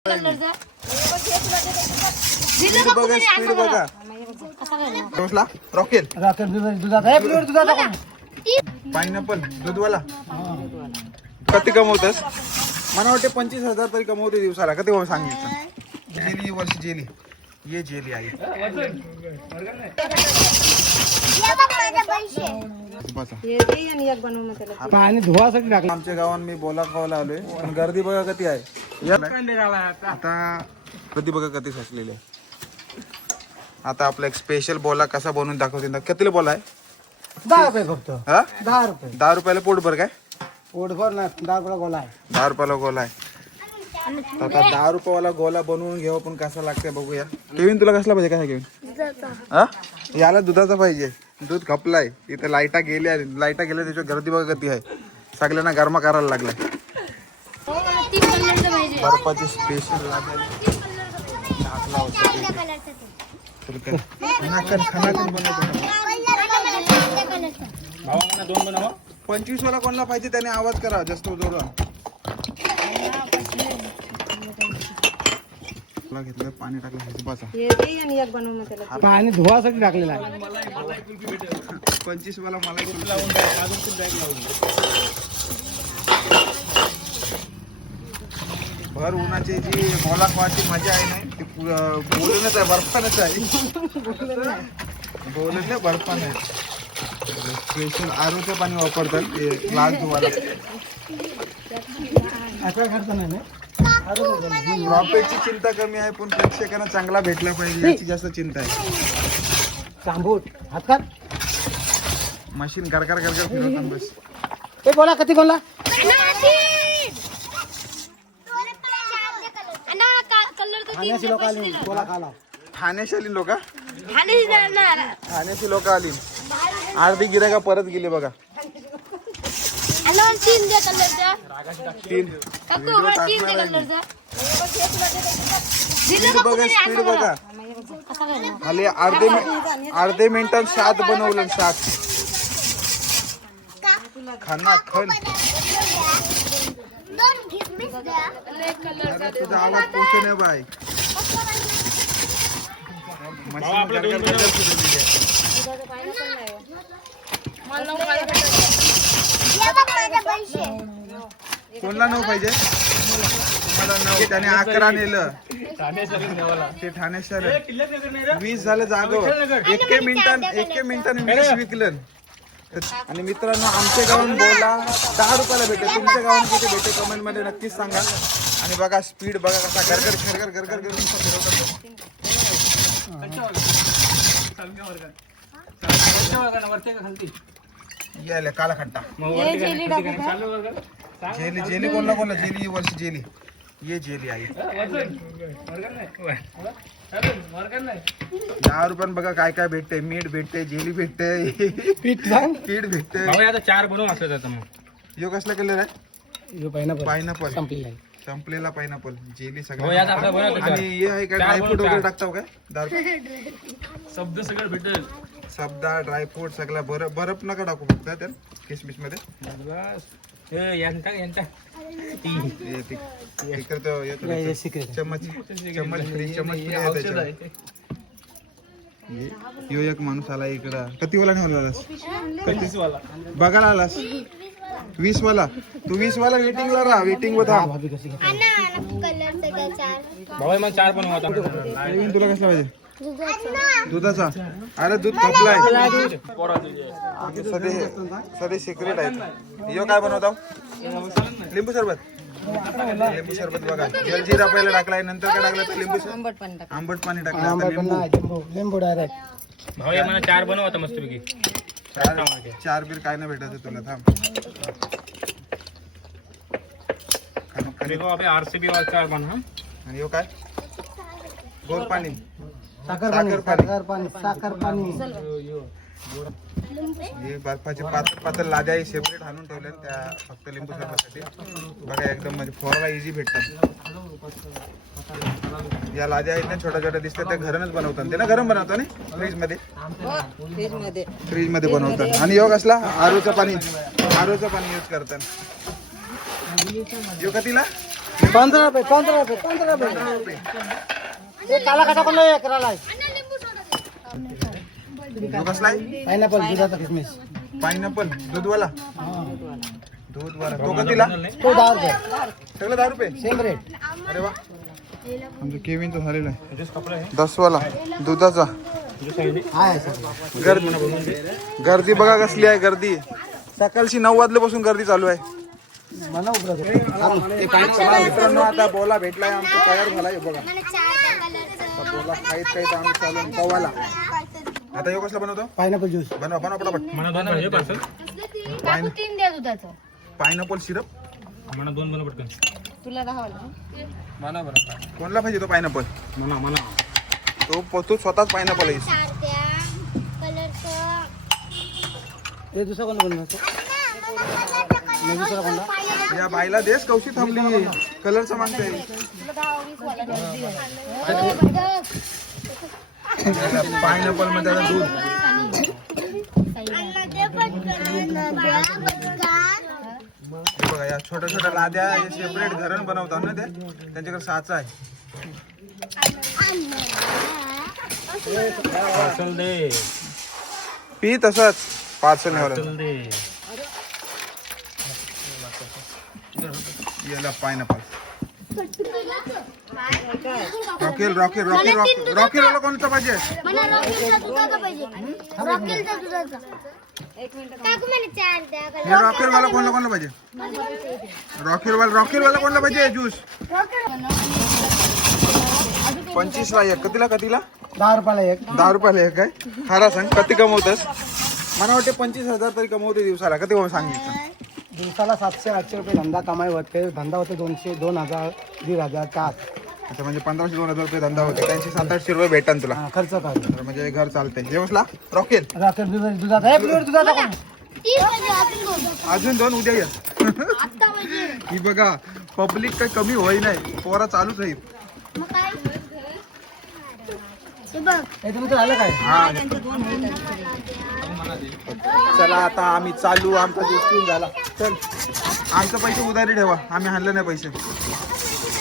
Speed बघा रॉकेल pineapple दूधवाला किती कमवतस? मला वाटते 25,000 तरी कमवते दिवसाला. कधी सांगितलं? जेली वर्ष जेली ये जेली आई पाणी धुवासाठी टाकलं. आमच्या गावात मी बोला खावायला आलोय पण गर्दी बघा किती आहे. आता गर्दी बघा किती साचलेली आहे. आता आपला एक स्पेशल बोला कसा बनवून दाखवते. कितीला बोला आहे? 10 रुपये फक्त. हा 10 रुपये 10 रुपयाला पोटभर काय? पोटभर ना 10 रुपये गोला आहे. 10 रुपयाला गोला आहे. आता 10 रुपयाला गोला बनवून घेऊ पण कसा लागतंय बघूया. केविन तुला कसला पाहिजे? काय केविन? हा याला दुधाचा पाहिजे. दूध खपलाय इथे. लाईटा गेल्या त्याच्यावर गर्दी बघा किती आहे. सगळ्यांना गरमा करायला लागलाय. बर्फाची स्पेशल बनवतो. 25 वाला कोणाला पाहिजे त्याने आवाज करा जास्त जोरात. घेतलं पाणी टाकलं. पाणी धुवासाठी टाकलेलं आहे. 25 वाला मला भर उन्हाची जी बोला खावाची मजा आहे ना ती बोलूनच आहे. बर्फानच आहे. बोलत नाही बर्फान आहे. स्पेशल आरोचं पाणी वापरतात ग्लास धुवायला. प्रॉफिटची चिंता कमी आहे पण प्रेक्षकांना चांगला भेटला पाहिजे याची जास्त चिंता आहे. मशीन गरगर फिरवतात बस. ते बोला किती बोला. ठाण्याची लोक आली बोला खाला. ठाण्याशी लोक ठाण्याची लोक आली. अर्धी गिरायका परत गेले बघा. 3 स्पीड बघा स्पीड बघा. खाली अर्धे मिनिटात 7 बनवलं. 7 खाना खन. तुझा आवाज पोषण आहे बाय. कोणला 9 पाहिजे? मला 9. त्याने 11 नेलं. ते ठाणे शहर 20 झालं जागो. एके मिनिटाने 20 विकलं. आणि मित्रांनो आमच्या गावात बोला 10 रुपयाला भेटेल. तुमच्या गावात किती भेटेल कमेंट मध्ये नक्कीच सांगा. आणि बघा स्पीड बघा कसा गरगर यायला काला खट्टा. जेली कोणला जेली वर्ष जेली ये जेली आई. 10 रुपयानं बघा काय काय भेटतंय. मीठ भेटतंय, जेली भेटतंय, पीठ भेटतंय. 4 बनवून असलं जातं. मग यो कसला कलर आहे? पायनॅपल संपलेला पायनॅपल जेली सगळं. आणि हे आहे काय ड्रायफ्रूट वगैरे टाकताव काय? शब्द सगळं भेटेल. सबदा ड्रायफ्रूट सगळा बर्फ नका टाकू फक्त त्या किसमिस मध्ये. यो एक माणूस आला इकडं. किती वाला ठेवलास? 25 वाला बघायला आलास? 20 वाला. तू 20 वाला वेटिंगला राहा. वेटिंग वर थांब. भाऊ मग 4 बनवू आता. तुला कसला पाहिजे? दुधाचा. अरे दूध खपलाय. सगळे सिक्रेट आहेत. यो काय बनवता? लिंबू सरबत. लिंबू सरबत बघा. जलजीरा पहिला टाकलाय नंतर काय टाकलं तर लिंबू आंबट पाणी टाकलं. लिंबू डायरेक्ट. भाऊ मला 4 बनव आता मस्तपैकी. 4 बीर काय नाही भेटायचं तुला. थांब. RCB वाला 4 बनव. आणि यो काय? गोड पाणी. साखर पाणी. हे बर्फाचे पातळ लाद्या सेपरेट आणून ठेवल्या त्या फक्त लिंबू सरबतासाठी. बघा एकदम म्हणजे फोराला इझी भेटतात. या लाद्या आहेत ना छोट्या दिसतात त्या घरानच बनवतात. ते ना गरम बनवतात ना फ्रीज मध्ये बनवतात. आणि योग असला आरोचं पाणी यूज करतात. यो कितीला? 15 रुपये 15 रुपये 15 रुपये 15 रुपये. हे काला काटा कोणला आहे करायला जो कसला आहे पायनॅपल दुधाचा किसमिस पायनॅपल दूधवाला दूधवाला तो कधीला तो 10 रुपये सगळं 10 रुपये सेम रेट अरे वा आमचं केविन तो झालेला आहे ज्यूस कपडा आहे 10 वाला दुधाचा ज्यूस आहे आहे सर गर्दी बघा कसली आहे गर्दी सकाळची 9 वाजल्यापासून गर्दी चालू आहे मला उघडा मित्रांनो आता बोला भेटलाय आमचा तयार झालाय बघा आता बोला खाईत आम्ही चालू पवाला आता ह्यो कसला बनवतो पायनॅपल ज्यूस बनवा पटापट मला 2 पाहिजे पार्सल तीन द्या दुधाचं पायनॅपल सिरप मला 2 बनव पटकन तुला 10 वाला मला बरं कोणला पाहिजे तो पायनॅपल मला तो स्वतःच पायनॅपल आहे हे दुसरा कोणता बनवतो नाही दुसरा कोणता या बाईला देश कौशी थांबली कलरचा मागते पायनॅपल मध्ये आता दूध हे बघा या छोट्या छोट्या लाद्या सेपरेट घरण बनवतात ना ते त्यांच्याकडे साचा आहे पार्सल दे पी तसंच पार्सल पार्सल दे याला पायनॅपल रॉकेल रॉकेल रॉकेल रॉकेल रॉकेल वाला कोणता पाहिजे मला रॉकेलचा दुधाचा पाहिजे रॉकेलचा दुधाचा काकू मला 4 द्या हे रॉकेल वाला कोणला पाहिजे रॉकेल वाला कोणला पाहिजे ज्यूस 25 ला एक कधीला 10 रुपयाला एक 10 रुपयाला एक काय खरा सांग किती कमवतस मला वाटते 25,000 तरी कमवते दिवसाला किती सांगितलं दिवसाला 700-800 रुपये धंदा कमाई होते धंदा होते 200 2000 1500 4 अच्छा म्हणजे 1500-2000 रुपये धंदा होते त्यांचे 700-800 रुपये भेटन तुला खर्च काढतो तर म्हणजे घर चालतंय हे बसला रॉकेल राकेट दुधाचा हे प्लेट दुधाचा कोण 30 पाहिजे अजून 2 उद्या ये आता पाहिजे ही बघा पब्लिक काही कमी होई नाही पोरा चालूच राहील मग काय हे बघ हे तुमचं झालं काय चला आता आम्ही चालू आमचा दिवस झाला चल आमचं पैसे उधारी ठेवा आम्ही हाणलं नाही पैसे